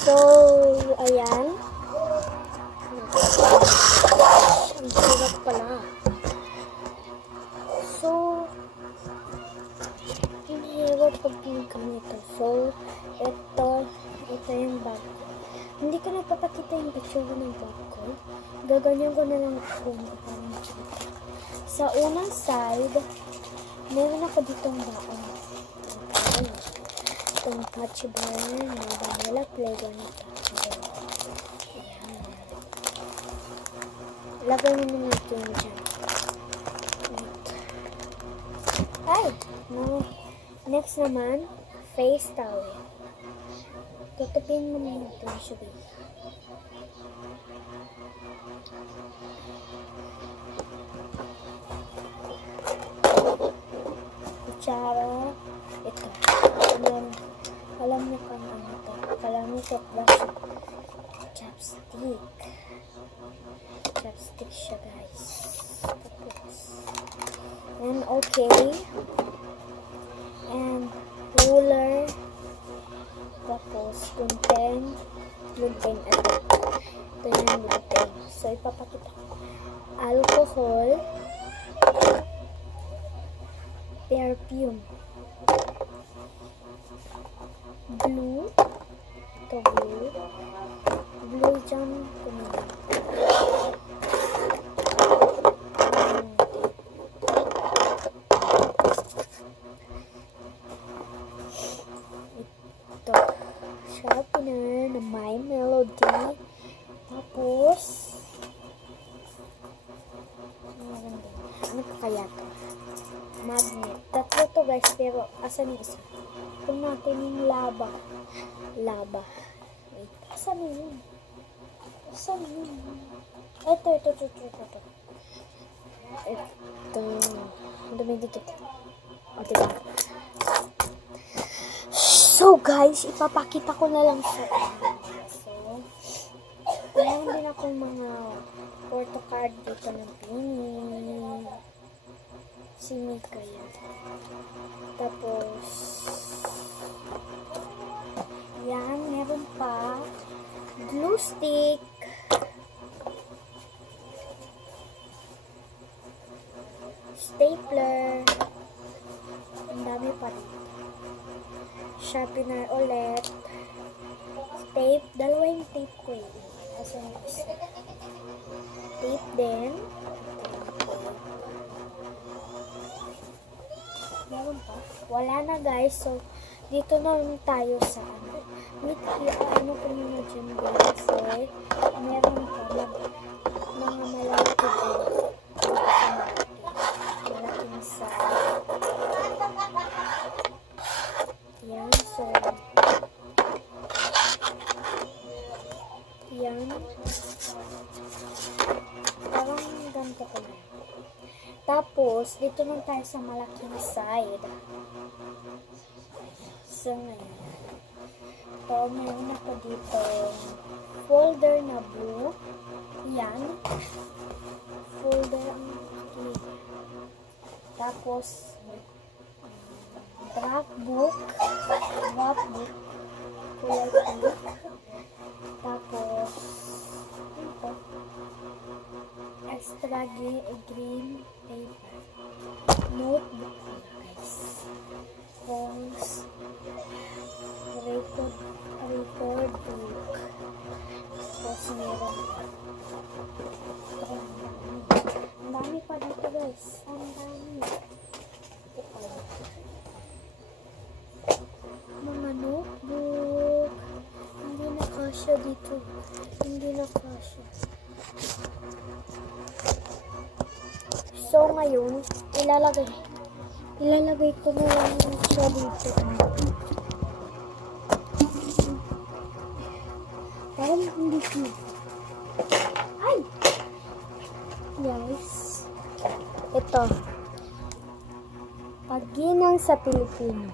So, ayan. Ang hirap pala. So, ang hirap pag ganito. So, ito yung bag ko. Hindi ko nagpapakita yung picture ng bag ko. Gaganyan ko na lang kung parang makita. Sa unang side, meron ako ditong baon. Itong touch bar na vanilla flavor na touch bar. Ayan. Lagay mo natin dyan. Ay! No. Next naman, face towel. Tutupin mo na natin siya dito. Kutsara. Ito. Alam mo kung ano ito. Palamikot ba siya? Chopstick. Chopstick siya, guys. Tapos. And okay. And ruler. Tapos, gluten. Gluten. Ito yung gluten. So, ipapakita ko. Alcohol. Perfume. Blue. Ito blue. Blue dyan. Ito. Sharpener na My Melody. Tapos, ano pa kaya to? Magnet. Tatlo to, guys, pero asan yung isa? Kung natin yung laba. Wait, asan yun? Ito. Dumidikit. O, diba? So, guys, ipapakita ko na lang sa inyo. So, meron din akong mga photo card dito ng Pini. Si Mika yan. Tapos, yan, meron pa glue stick, stapler, ang dami pa rin. Sharpener ulit, tape, dalawa yung tape ko eh. Kasi tape din. Meron pa? Wala na, guys. So, dito na tayo sa ano. Ano ko muna dyan, guys. Kasi, meron pa mga malaki dito. Malaking sa yan. So, yan. Parang ganito ko na. Tapos, dito lang tayo sa malaking side. So, ngayon. Ito, meron ako dito folder na blue. Yan. Folder ang okay. Tapos, draft book. Kulay pink. Tapos, ito. Extra green paper. Notebook, guys. Phones. Record book. Tapos meron. Ang dami pa dito, guys. Ang dami. Mga notebook. Hindi na kasya dito. Hindi na kasya. So, ngayon, ilalagay ko na lang siya dito. Parang hindi siya. Ay! Guys. Ito. Pagginang sa Pilipino.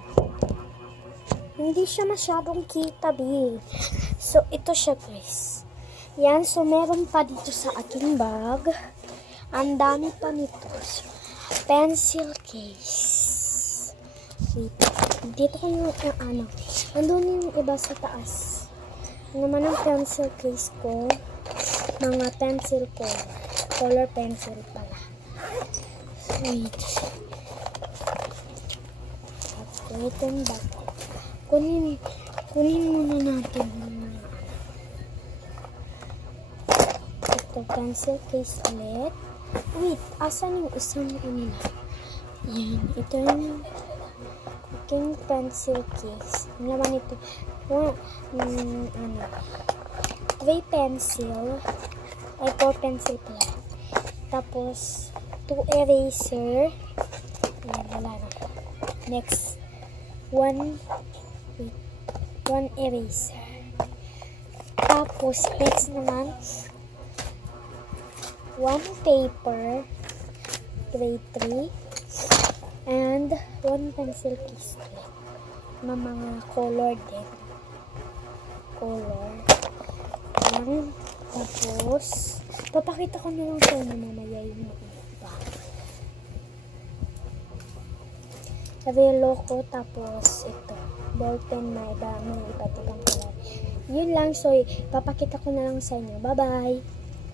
Hindi siya masyadong kita, B. So, ito siya, guys. Yan. So, meron pa dito sa aking bag. Ang dami pa nito. Pencil case. Wait. Dito ko yung ano. Andun yung iba sa taas. naman ang pencil case ko. Mga pencil ko. Color pencil pala. Wait. Wait yung bag ko. Kunin muna natin mga ito, pencil case ulit. Wait, asan yung isang na? Yan, ito yung aking pencil case. Ang laman ito, 3 pencil, ay 4 pencil pala. Tapos, 2 eraser. Yan, wala na. Next, 1 eraser. Tapos, next naman, 1 paper, grade 3, and 1 pencil case ulit. Na mga color din. Color. Yan. Tapos, papakita ko na lang sa inyo mamaya yung iba. Relo ko, tapos ito. Ballpen na iba, mga iba't ibang color. Yun lang, so papakita ko na lang sa inyo. Bye-bye!